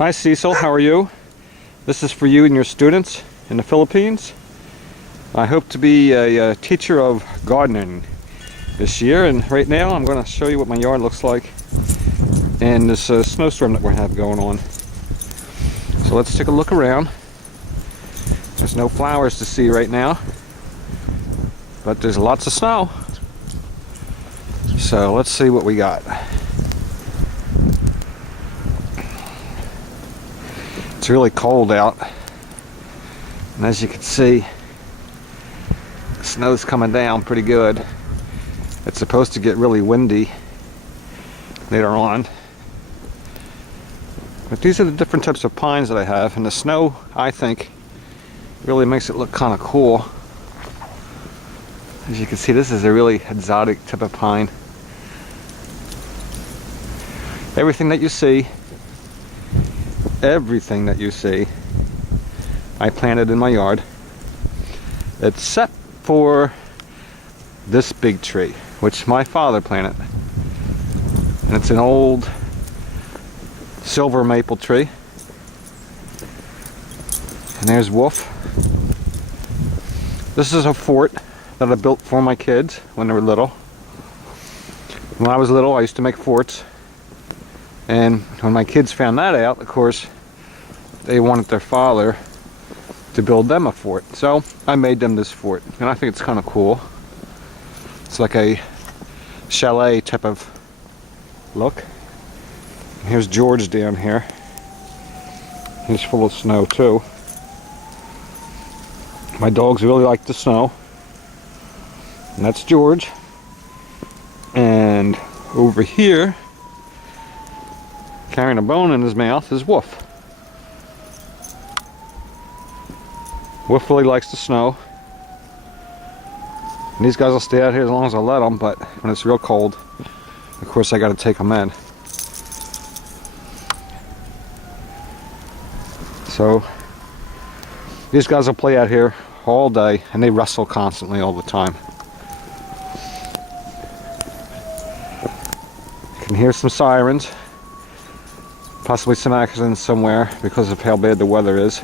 Hi Cecil, how are you? This is for you and your students in the Philippines. I hope to be a teacher of gardening this year, and right now I'm going to show you what my yard looks like in this snowstorm that we have going on. So let's take a look around. There's no flowers to see right now, but there's lots of snow. So let's see what we got. It's really cold out, and as you can see, the snow's coming down pretty good. It's supposed to get really windy later on. But these are the different types of pines that I have, and the snow, I think, really makes it look kind of cool. As you can see, this is a really exotic type of pine. Everything that you see, I planted in my yard, except for this big tree, which my father planted. And it's an old silver maple tree. And there's Wolf. This is a fort that I built for my kids when they were little. When I was little, I used to make forts. And when my kids found that out, of course, they wanted their father to build them a fort. So I made them this fort, and I think it's kind of cool. It's like a chalet type of look. And here's George down here. He's full of snow too. My dogs really like the snow. And that's George. And over here, carrying a bone in his mouth, is Wolf. Wolf really likes the snow. And these guys will stay out here as long as I let them, but when it's real cold, of course I got to take them in. So these guys will play out here all day, and they wrestle constantly all the time. You can hear some sirens. Possibly some accidents somewhere because of how bad the weather is.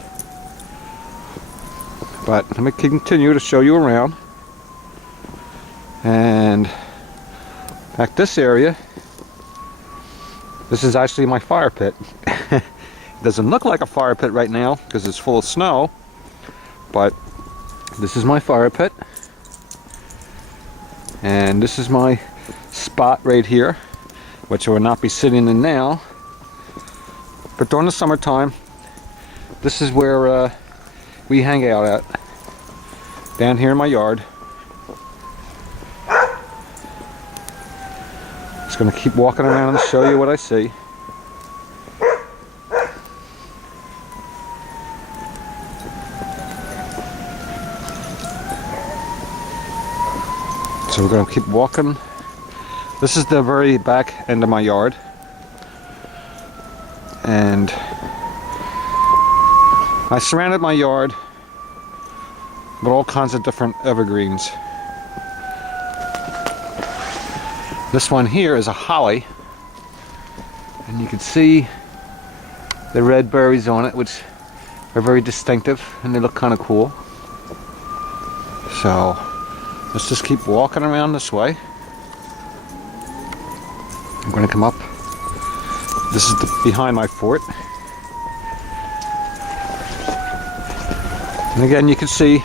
But let me continue to show you around. And back this area, this is actually my fire pit. It doesn't look like a fire pit right now because it's full of snow, but this is my fire pit. And this is my spot right here, which I will not be sitting in now. But during the summertime, this is where we hang out at, down here in my yard. Just gonna keep walking around and show you what I see. So we're gonna keep walking. This is the very back end of my yard. And I surrounded my yard with all kinds of different evergreens. This one here is a holly, and you can see the red berries on it, which are very distinctive, and they look kind of cool. So let's just keep walking around this way. I'm going to come up. This is behind my fort. And again, you can see,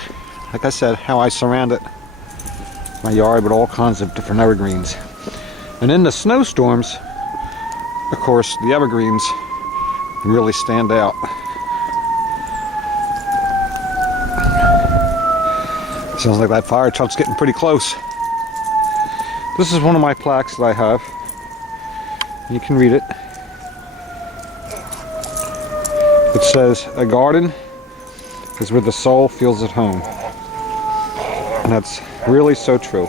like I said, how I surrounded my yard with all kinds of different evergreens. And in the snowstorms, of course, the evergreens really stand out. Sounds like that fire truck's getting pretty close. This is one of my plaques that I have. You can read it. It says, "A garden is where the soul feels at home." And that's really so true.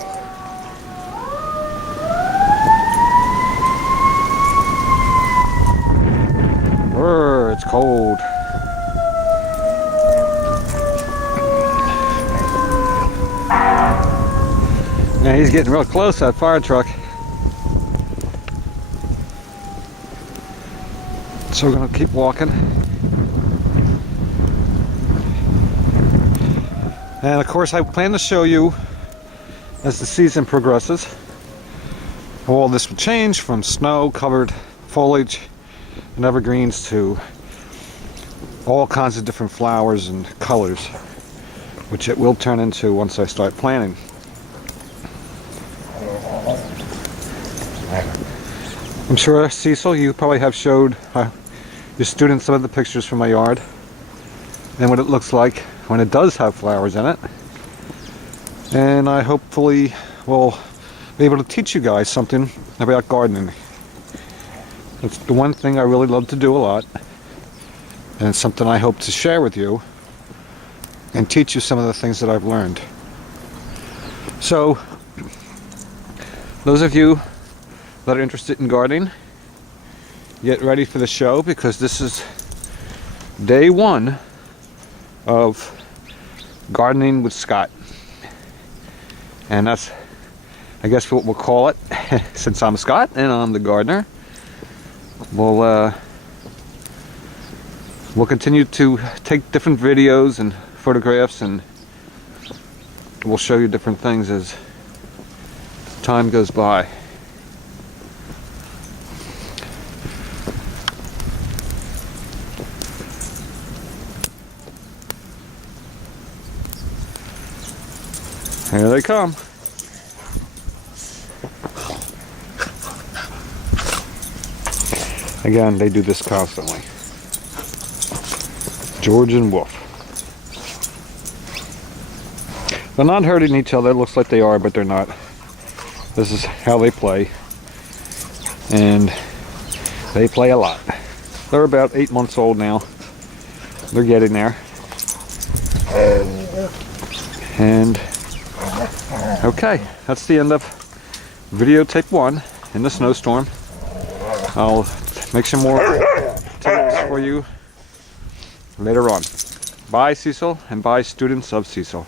It's cold. Yeah, he's getting real close, that fire truck. So we're going to keep walking. And of course I plan to show you, as the season progresses, how all this will change from snow-covered foliage and evergreens to all kinds of different flowers and colors, which it will turn into once I start planting. I'm sure, Cecil, you probably have showed your students some of the pictures from my yard and what it looks like when it does have flowers in it. And I hopefully will be able to teach you guys something about gardening. It's the one thing I really love to do a lot, and it's something I hope to share with you and teach you some of the things that I've learned. So, those of you that are interested in gardening, get ready for the show, because this is day one of gardening with Scott. And that's, I guess, what we'll call it, since I'm Scott and I'm the gardener. We'll continue to take different videos and photographs, and we'll show you different things as time goes by. Here they come. Again, they do this constantly. George and Wolf. They're not hurting each other. It looks like they are, but they're not. This is how they play. And they play a lot. They're about 8 months old now. They're getting there. And okay, that's the end of videotape 1 in the snowstorm. I'll make some more tapes for you later on. Bye, Cecil, and bye, students of Cecel.